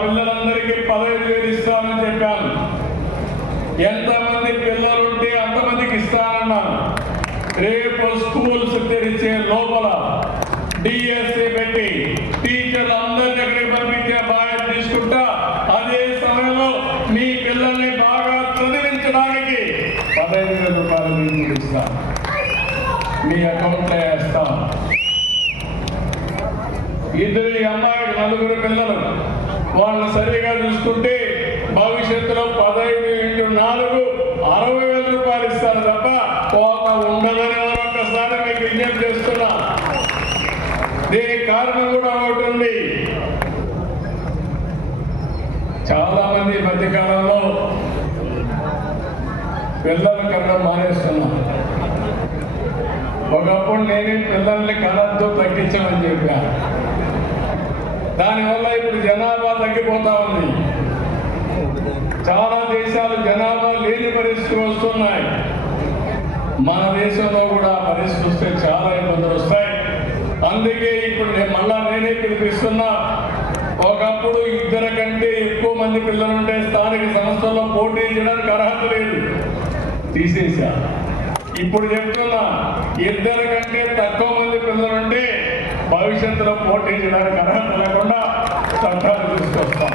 పిల్లలందరికీ 15,000 ఇస్తానని చెప్పాను. ఎంతమంది పిల్లలుంటే అంతమందికి ఇస్తానన్నాను. రేపు స్కూల్స్ తెరిచే లోపల డిఎస్సి పెట్టి టీచర్లు అందరినీ అక్కడికి పంపించే బాధ్యత తీసుకుంటా. అదే సమయంలో మీ పిల్లల్ని బాగా చదివించడానికి 15,000 రూపాయలు మీకు ఇస్తాను, మీ అకౌంట్లో వేస్తాం. ఇద్దరు అమ్మాయికి 4 పిల్లలు, వాళ్ళని సరిగా చూసుకుంటే భవిష్యత్తులో 15 × 4 60,000 రూపాయలు ఇస్తారు తప్ప కోత ఉండదని మరొకసారి మీకు విజ్ఞప్తి చేస్తున్నా. దీనికి కారణం కూడా ఒకటి ఉంది. చాలా మంది ఈ మధ్యకాలంలో పిల్లల కన్నా మానేస్తున్నారు. ఒకప్పుడు నేనే పిల్లల్ని కనద్దు తగ్గించమని చెప్పాను. దానివల్ల ఇప్పుడు జనాభా తగ్గిపోతా ఉంది. చాలా దేశాలు జనాభా లేని పరిస్థితులు వస్తున్నాయి. మన దేశంలో కూడా పరిస్థితి వస్తే చాలా ఇబ్బందులు వస్తాయి. అందుకే ఇప్పుడు నేనే పిలిపిస్తున్నా. ఒకప్పుడు 2 కంటే ఎక్కువ మంది పిల్లలుంటే స్థానిక సంస్థల్లో పోటీ చేయడానికి అర్హత లేదు, తీసేశా. ఇప్పుడు చెప్తున్నా, 2 కంటే తక్కువ మంది పిల్లలుంటే భవిష్యత్తులో పోటీ చేయడానికి అర్హత లేకుండా చట్టాలు తీసుకొస్తాం.